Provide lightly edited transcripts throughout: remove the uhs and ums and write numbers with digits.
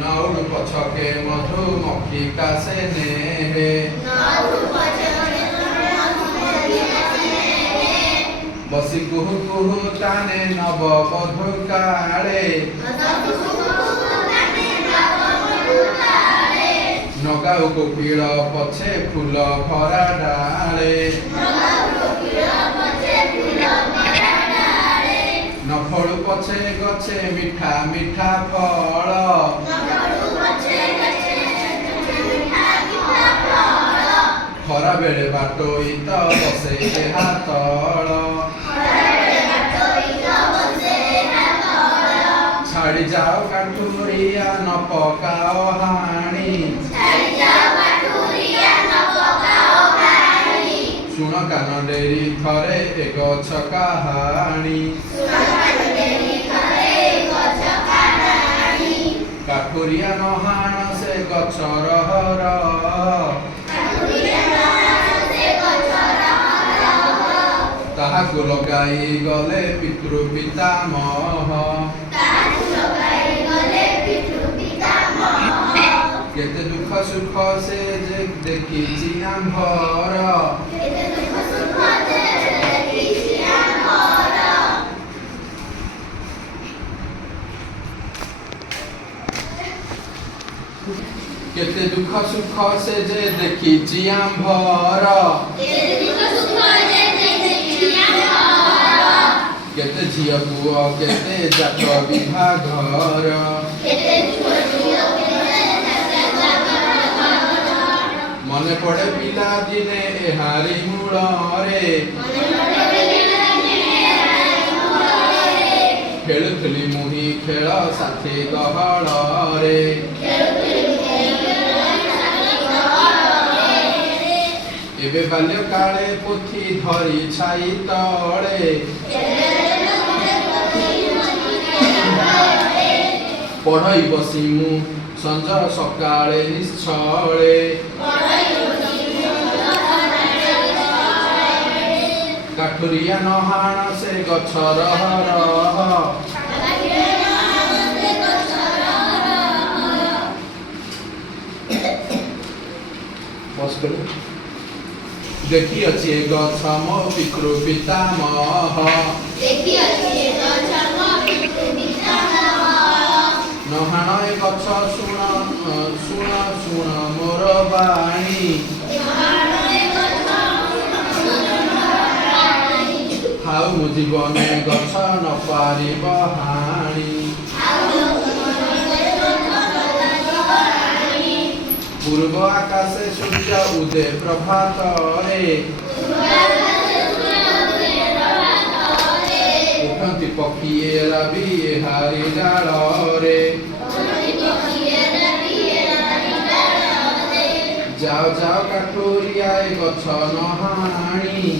नौड़ पछके मधुमक्षिका से नेहे बसी कुहु कुहु ताने नव बधु काले नगाऊ कोकिल पछे फूल भरा डाले नफड़ू पछे गछे मिठा मिठा फल खरा बेले बाटोई तो बसे हातल छाड़ी जाओ काठुरिया न पकाओ हाणी सुन कान डेरी थरे एक कहानी काठुरिया नहाण से गछर ताहाकु लगाई गले पितृ पितामह केते दुख सुख से जे देखिछि आंभर केते दुख सुख से जे देखिछि आंभर केते झिया पुआ केते जात विभाघर मने पड़े पिला दिने एहारी मूलरे खेलुथली मुही खेल साथी गहଳରେ एबे बाल्य काले पोथी धरी छाई तळे पढ़ई बसी मु संज सकाळे निश्चळे काठुरिया नहाण से गछर देखी अच्छी गछ मो पितृ पितामह नहाण ए गछ सुण सुण सुण मोर बाणी हाउ मु जीवने गछ न पारिब हाणी पूर्व आकाशे सूर्य उदय प्रभात उठंती पक्षी रवि हारी डालरे जाओ जाओ काठुरिया गछ नहाणी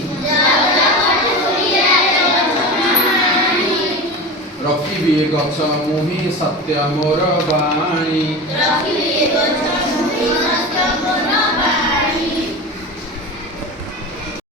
रखिबी गछ मुही सत्य मोर बाणी